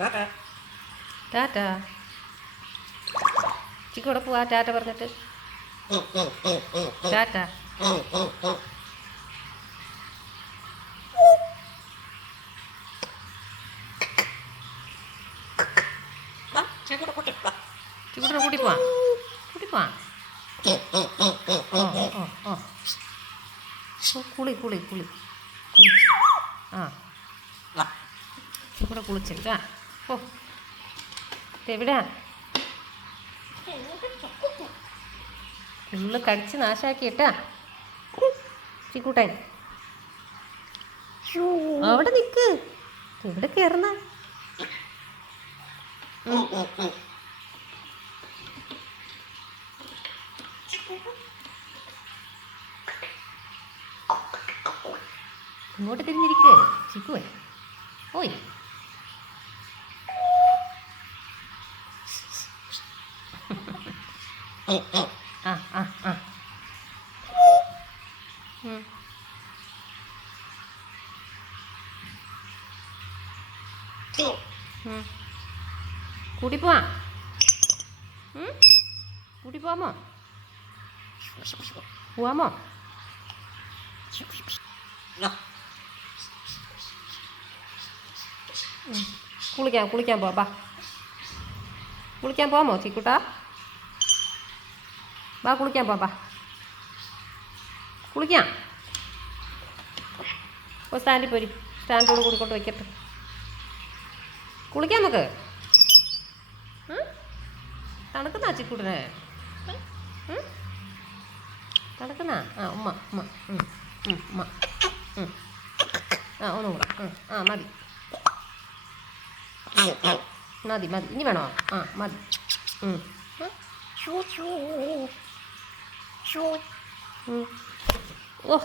ടാറ്റ. ചിക്കൂടെ പോവാ ടാറ്റ പറഞ്ഞിട്ട്. ടാറ്റ. ചിക്കൂടെ കൂട്ടി പോവാ. കൂട്ടി പോവാ. ഓ കുളി കുളിച്ച് ആ ചിക്കൂടെ കുളിച്ചിട്ടാ. ഓ എവിടാ ഫുള്ള് കടിച്ച് നാശാക്കിയിട്ടാ ചിക്കൂട്ടൻ. അവിടെ നിൽക്ക്. എവിടെ കയറുന്ന? ഇങ്ങോട്ട് തിരിഞ്ഞിരിക്ക് ചിക്കുവേ. ഓയ് ആ ആ ആ കൂട്ടിപ്പോവാ. കൂട്ടിപ്പോവാമോ? പോവാമോ? കുളിക്കാൻ പോവാ. കുളിക്കാൻ പോവാമോ ചിക്കുട്ടാ? ബാ കുളിക്കാൻ പോവാ. കുളിക്കാം. ഇപ്പോൾ സ്റ്റാൻഡിൽ പോരി. സ്റ്റാൻഡോട് കൂടിക്കൊണ്ട് വയ്ക്കട്ടെ. കുളിക്കാം നമുക്ക്. തണുക്കുന്ന ചിക്കൂട്ടനെ തണുക്കുന്ന. ആ ഉമ്മ ഉമ്മ ഉമ്മ ആ ഒന്നും കൂടെ. ആ മതി മതി മതി. ഇനി വേണോ? ആ മതി. ഓ